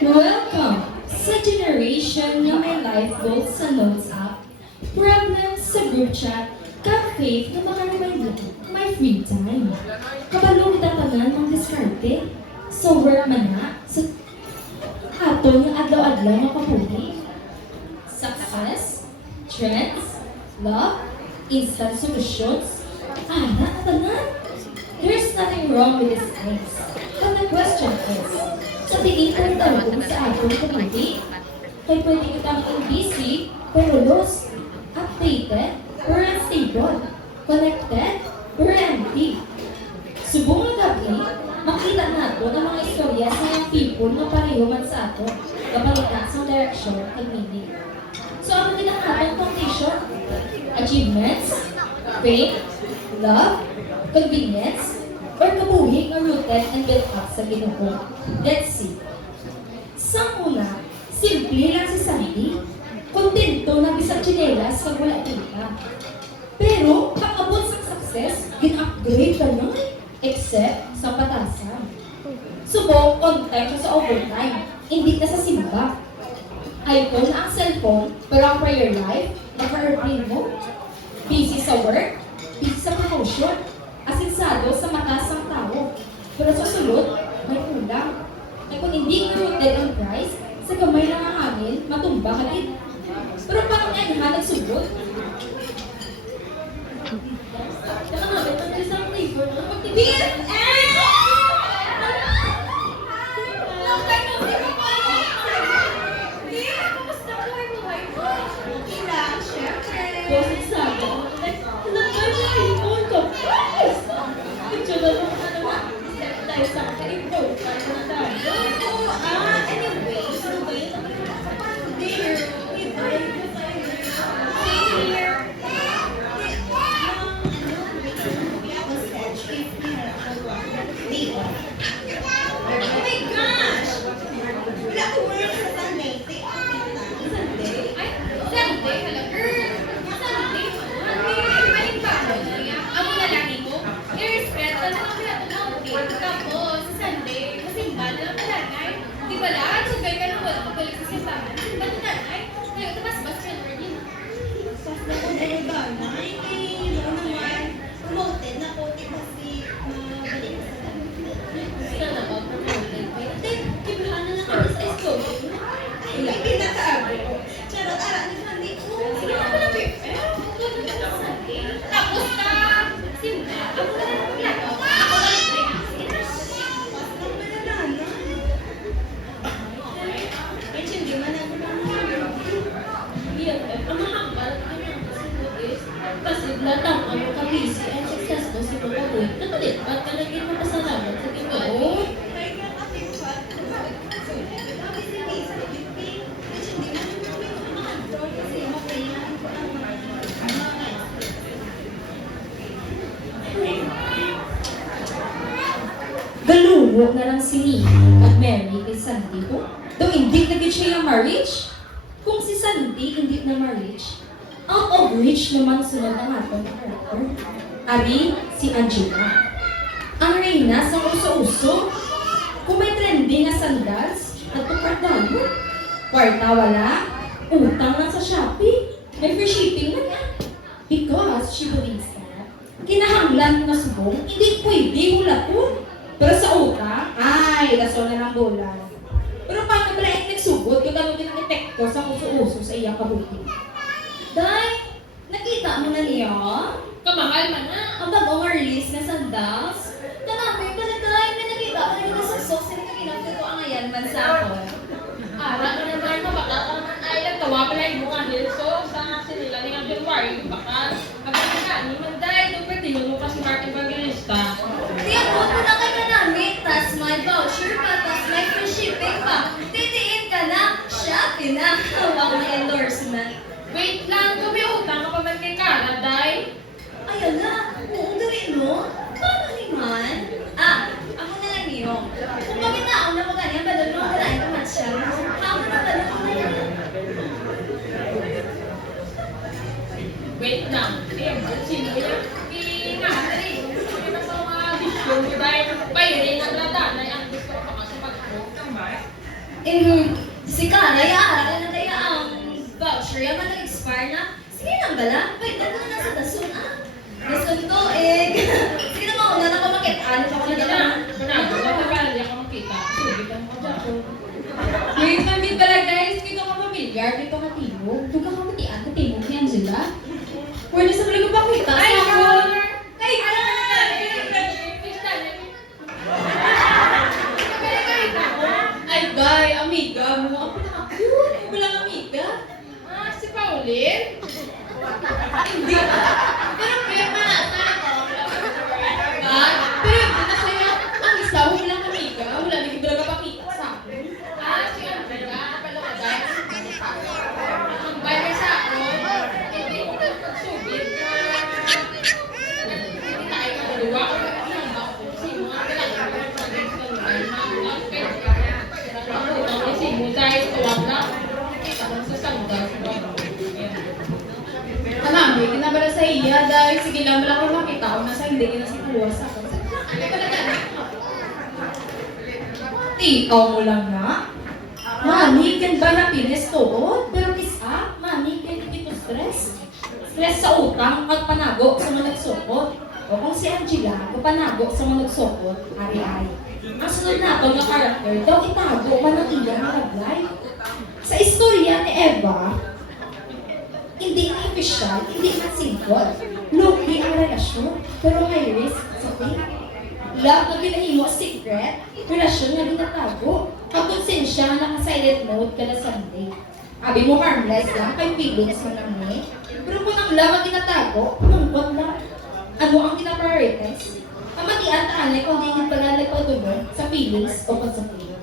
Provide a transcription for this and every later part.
Welcome sa generation na may life goals sa notes app, problems sa group chat, ka-faith na makaramihan may free time. Kabalo kita tanan ng diskarte, so work man na sa aton yung adlaw-adlaw na kabuhi. Success, trends, love, instant solutions, ana at tanan. There's nothing wrong with these things. But the question is, sa tingin ko talong sa ating community, kay pwede kitang busy, pero lost, updated, pero unstable, connected, pero empty. Subong na gabi, makita nato ang mga istorya sa mga people na pareho man sa ato, kapalita sa direction at meaning. So ano din ang ating foundation? Achievements, fame, love, convenience, or kabuhi na rooted and built up sa Ginoo. Let's see. Sa una, simple lang si Sandy. Kontento na bisag tsinelas kag wala kita. Pero, pag-abot sa success, gin-upgrade ka na, except sa patasan. Subok, on time sa overtime. Hindi ka sa simba. iPhone na ang cellphone, pero ang prayer life, naka-airplane mo. Busy sa work, busy sa promotion, asinsado sa mataas ng tao. Pero sa sulod, may ulam. Na kung hindi rooted ang price, sa gamay ng hangin, matumba ka din. Pero parang nga nagsugod. Nakanabit ang isang flavor na pagtibigyan. Boses sabi, latang ang makabisi and successful si Pagkaboy, nakalipat ka naging mapasalamat sa Ginoo. Galuwo na lang si Nina at Mary kay Sandy ko. Though hindi na din siya yung marriage. Kung si Sandy hindi na marriage, out of reach naman sunod ang atong character. Ari, si Angela. Ang reyna sa uso-uso. Kung may trending na sandals at tukardalo. Kwarta wala, utang lang sa Shopee. May free shipping na niya. Because she believes that kinahanglan na subong, hindi pwede hulapon. Pero sa utang, ay, laso na ng bulan. Pero paano pala yung nagsugod, kung gano'n din ang epekto sa uso-uso sa iyang kabuti. Day, nakita mo na niya? Kamahal man na. Ang bagong release na sandals. Kanami pala day, may nakita ko yung nasusok sila na ginagto ko ang ayan man sa ako. Ara ka naman, mabaka ka naman ay nagtawa pala yung mga hilso sa sinila ni Angel Warren, bakal. Kapag ka ni Manday, ito pwede mo pa si Martin Evangelista. Tiyakot mo na kay kanami, tas may voucher pa, tas may free shipping pa. Titiin ka na, Shopee na. Hawak na endorsement. Wait lang, kami utang ka pa man kay Cara, Day. Ay, ala, kung gawin mo, paano naman? Ako na lang niyo. Kung bakit naon na maganda, badal mo, wala yung naman siya. Ako na ba na Wait lang, sino yan? Nga, dali. Ano na sa mga bisyon ko, Day? Bayarin ang rata, na ang gusto ko Si Kara, yaara na kaya ang voucher yaman nag-expire na. Sige lang bala, wait, dito na sa dasun Dasun to sige na mauna na kumakit-an. Sige na. Manago na pa para di ako makita. Sige, ka mo dyan. Wait, mabit pala guys, dito ka pamilyar, dito ka timog. Dito ka matian, katimog ni Angela. Pwede sa mga pakita. Ay, ako. Ay, Ay, guy, amiga mo. Ang pinaka-cute. Ang walang amiga. si Pauline? Hindi. Pero pirma na ako. Pero hindi na sa'yo. Ang isa, walang amiga. Wala na yung talaga pakita sa akin. Si Andrea. Palo ka dahil. Ang bagay sa ako. Hindi ko na pagsubit na. Hindi tayo magduluwa. Ang bako. Sino nga kailangan ko si Mutay, tuwag na. Kita ko sa sanggal. Anambi, kinabala sa iya dahil sige lang wala ko makita ko nasa hindi ka na sa kuwas ako. Ano ba na Tikaw mo lang na. Mami, kan ba na pinestood? Pero kisa, mami, kan dito stress. Stress sa utang at panago sa mga nagsukot. O kung si Angela, panago sa mga nagsukot, ari-ari. Ang sunod na ito nga karakter, daw itago man ang iyang love life. Sa istorya ni Eva, hindi na official, hindi na single. Lonely ang relasyon, pero may risk sa fate. Love na pinahimo secret, relasyon na binatago. Ang konsensya na naka-silent mode kada Sunday. Abi mo harmless lang, kay feelings mo lang eh. Pero kung ang love ang tinatago, anong lang? Ano ang pinaprioritize? Ang matian taanay kung hindi pala nagpatuloy sa feelings o sa feeling.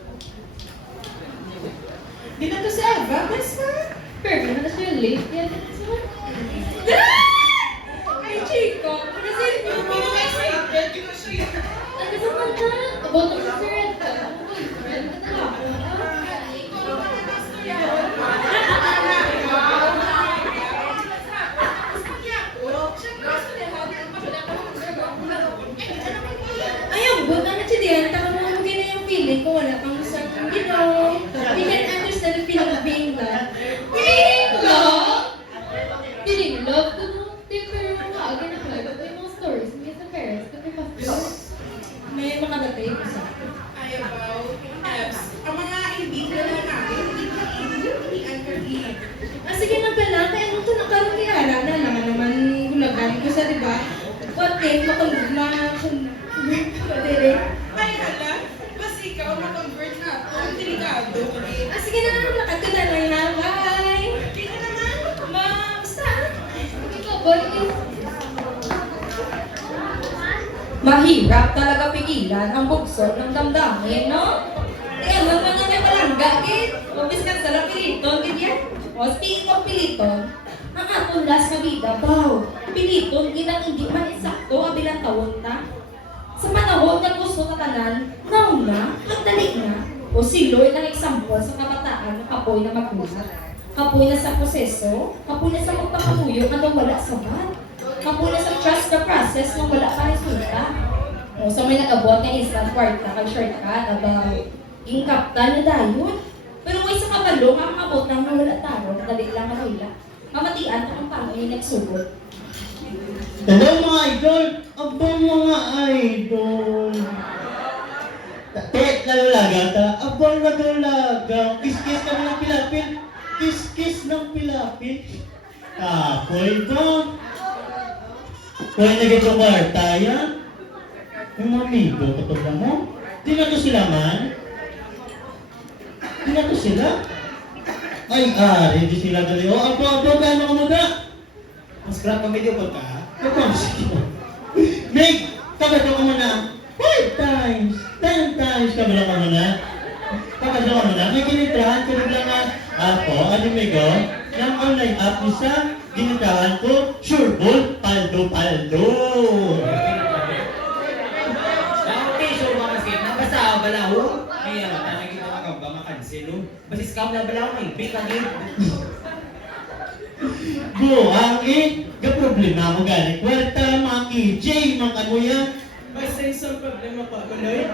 Di na to si Eva, basta. Pero na siya late yan. Ay, Chico, kasi yung mga excited, yun siya. Ano sa mata? About the friend. Ayun, buta na siya diyan. Taka mo na yung feeling ko. Wala pang isang ginaw. We can understand the feeling of being loved. Feeling love? Feeling love? Pero maaga na pala. Ito yung mga stories. Hindi sa parents. Kasi pastor. May mga datay ko sa akin. Ay, about apps. Ang mga hindi na namin, hindi unforgiven. Sige na pala. Kaya nung ito nakaroon kay Ara na naman gulagan ko sa diba? What if Ay, hala, mas ikaw na-convert na ito. Ang delikado. sige na lang. Lakad ko na lang na. Bye! Hindi ka naman. Basta. Ikaw, boy. Mahirap talaga pigilan ang bugso ng damdamin, no? Kaya naman na may palangga, Umpis ka sa lang piliton, ganyan. O, speaking of piliton, ang atong last na bida, piliton, inang hindi man insakto, kabilang taon na. Sa panahon na gusto na tanan, nauna, magdalik na, o siloy ng example sa kabataan ng kapoy na magulat. Kapoy na sa proseso, kapoy na sa magpapamuyong na wala sa bat. Kapoy na sa trust the process na wala pa resulta. O sa may nag-abot na instant kwarta, shortcut, about yung kaptan na dayon. Pero may sa kabalo, nga makabot na wala taro, dali lang mahila. Mamatian na ang pangoy nagsugod. Hello mga idol! Abang mga idol! Tet lalaga ta, abang lagalaga, kiss-kiss kami ng pilapil, kiss-kiss ng pilapil. Kapoy ba? Kung naging kwarta yan? Yung mga amigo, katulad mo? Di na to sila man? Di na to sila? Ay, di sila dali. O, abo, gano'n ka mga? Mas crap kami di ko ka? Meg, kabalo ka muna. 5 times, 10 times kabalo ka muna. Kabalo ka muna. May kinitrahan ko rin lang na ako, animigo, ng online app isa, ginitahan ko, Sureball, paldo. Okay, so mga skip, nagkasa balaho. Kaya tanang kita makabang makanselo. Basis ka na balaho, may big agad. Go, ang problema mo galing. Kwarta, mga KJ, mga ano yan. Basta isang problema pa, Manoy.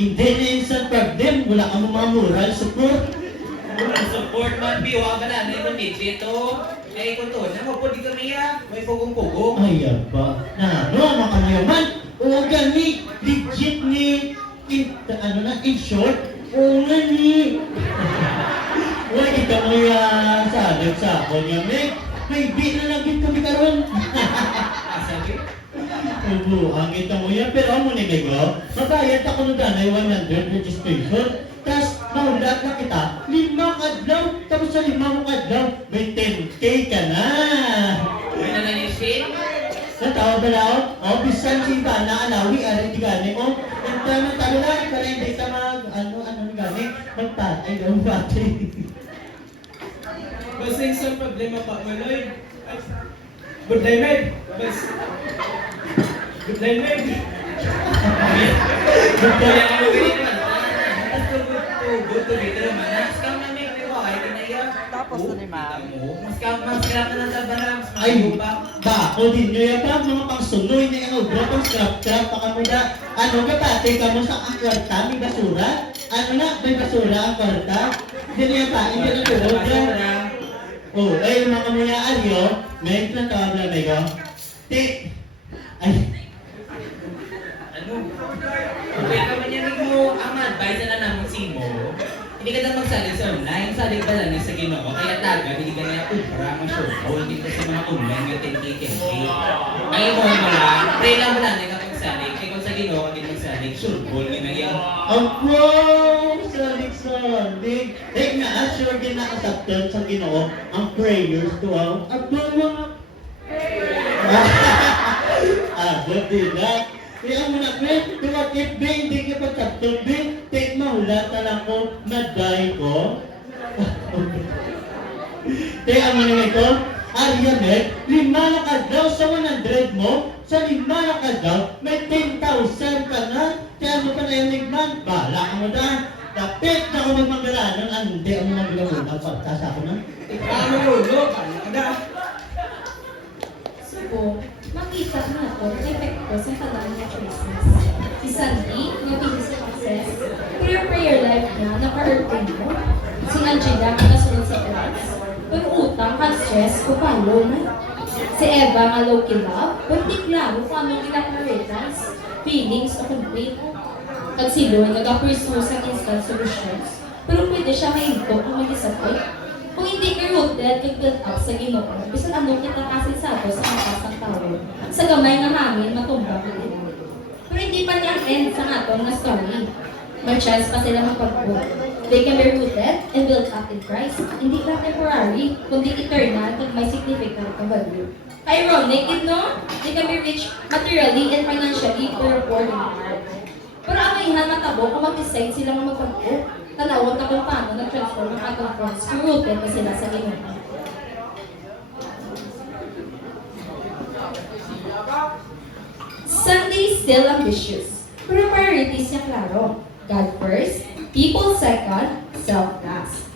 Hindi na instant problem, wala kang mga moral support. Support man, Pio, ka na, na yung legit, oh. Eh, kung to, na mo po di kami may pugong-pugong. Ay, ba? Na, no, makamayaman. O gani, legit ni, in short, o nga ni. Uy, ika mo sabi sa ako niya, may di na lang kami karon. Sabi, Ubuhan kita mo yan, pero amo ni Mego, mabayad ako na danay 100 registration. Tapos, naulat na kita, 5 kadlaw, tapos sa 5 mo kadlaw, may 10K ka na. may nananisin. Natawa ba na ako? O, bisan si iba na alawi, aray di gani o. Ito na talo na, para hindi ka ano ni gani, magpatay daw patay. Basta isang problema pa, Maloy. Good day, Meg. Good day, Meg. Kaya ano ganito man. Mas good to be true man. Scam na may Pio, ay tinaya. Tapos na ni Ma'am. Mas scam na lang sa barang. Ay, bako din nyo yan pa, mga pangsunoy na yung obra, pang scrap-scrap, pakamuda. Ano ka pati ka mo sa ang kwarta, may basura? Ano na, may basura ang kwarta? Hindi na yan pa, hindi na ito obra. Oh, ay, mga kamuya, Aryo, may tawag na may ko. Ay, Ano? Okay ka man yan mo, ang advice na naman si mo. Hindi ka na magsalig sa online, salig ka lang sa Ginoo. Kaya taga, hindi ka na ubra, ma-showball, dito sa mga online, yung 10K. Ngayon mo lang, pray lang mo lang, hindi ka magsalig. Kaya kung sa Ginoo, ka din magsalig, showball, yun na yan. ako, salig. Eh, na-assure din na kasaptan sa Ginoo ang prayers to ang mga abot din na. Kaya mo na, Ben, bakit, Ben, hindi ka pagkapton, Ben, take mahulat na lang ko, maday ko. Kaya mo na ito, Arya, Ben, 5 na kadlaw sa 100 mo, sa 5 na kadlaw, may 10,000 ka na. Kaya mo pa na yung ligman, bala ka mo na. Kapit na ako magmanggalanon, hindi ako magmanggalanon, pagkasa ko na. Ano ulo? Kada. So, makita na ito ang epekto sa kanilang choices. Si Sandy, nga busy sa success, prayer life niya, naka-earthing mo. Si Angela, nakasunod sa parents, pero utang, stress o palo na. Si Eva, nga low-key love, pero di klaro kung anong ina-prioritize, feelings o complaint. At si Lord, nag-pursue sa instant solutions, pero pwede siya mahinto kung mag-isapay. Kung hindi ka rooted, kag-build up sa Ginoo, bisan ano kita kasi sa ato sa makasang tao, sa gamay nga hangin, matumbang ka din. Pero hindi pa niya end sa ato nga story. May chance pa sila magpag-grow. They can be rooted and built up in Christ. Hindi lang temporary, kundi eternal kag may significant na value. Ironic, no? They can be rich materially and financially, pero poor in heart. Pero ang ihan matabo kung mag-decide sila nga magpag-grow. Tanawag na kung paano nag-transform ang atong friends kung rooted na sila sa Ginoo. Sunday still ambitious, pero priorities niya klaro. God first, people second, self last.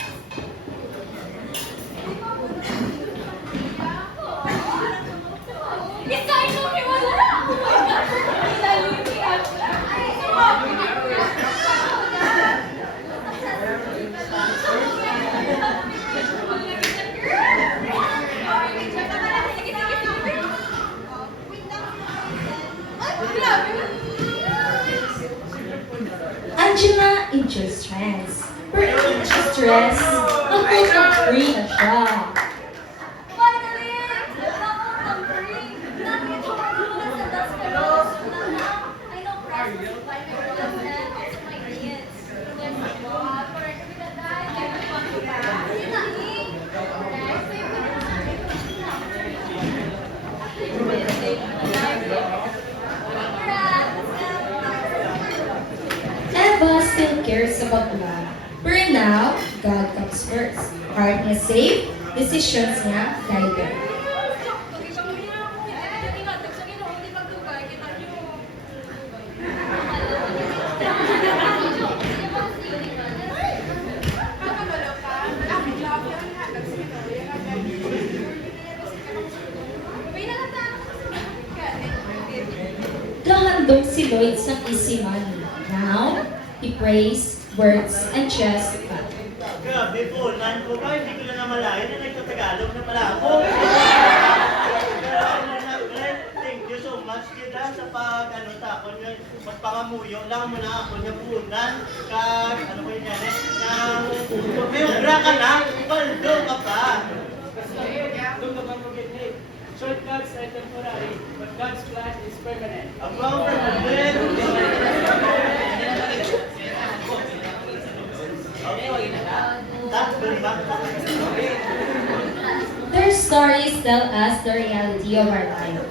Angela enjoys stress. Pero enjoys stress, free na siya. Eva still cares about love. Pero now, God comes first. Heart niya safe, decisions niya guided. Kahandog si Lloyd sa easy money. Now, the praise, words, and just fact. Grabe po, nan ko ba? Hindi ko na namalayan na nagtatagalog na pala ako. Thank you so much kita sa takon yun. Magpangamuyo lang mo na ako niya punan. Kag, ano ko yun yan eh? May ubra ka na, baldo ka pa. Don't forget, hey, shortcuts are temporary, but God's plan is permanent. Abang permanent. Their stories tell us the reality of our life.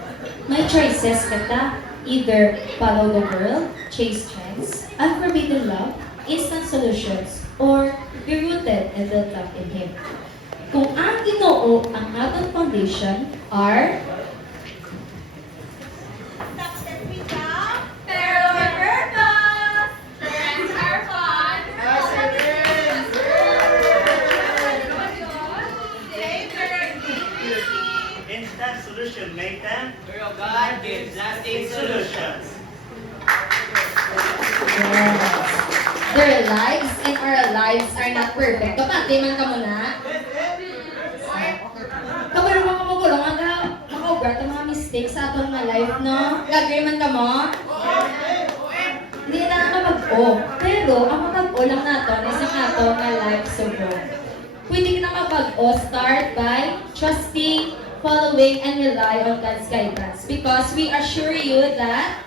May choices kita, either follow the world, chase trends, unforbidden love, instant solutions, or be rooted and built up in Him. Kung ang Ginoo ang atong foundation are Pero may purpose! Friends are fun! Instant solution, Nathan. Pero God gives lasting Solutions. yes. Their lives and our lives are not perfect. Kapati man ka muna. Kabalo mga kamagulong, makaubrat ang mga mistakes sa atong nga life, no? Lagi man ka mo? Hindi na mapag-o. Pero, ang mapag-o lang natin is ang atong nga life sobro. Pwede ka na mapag-o, start by trusting, following, and rely on God's guidance. Because we assure you that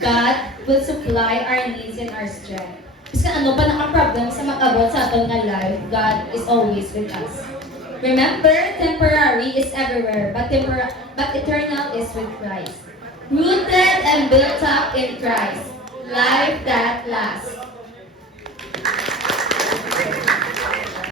God will supply our needs and our strength. Kasi ano pa na ang problem sa mag-abot sa atong nga life, God is always with us. Remember, temporary is everywhere, but eternal is with Christ. Rooted and built up in Christ. Life that lasts.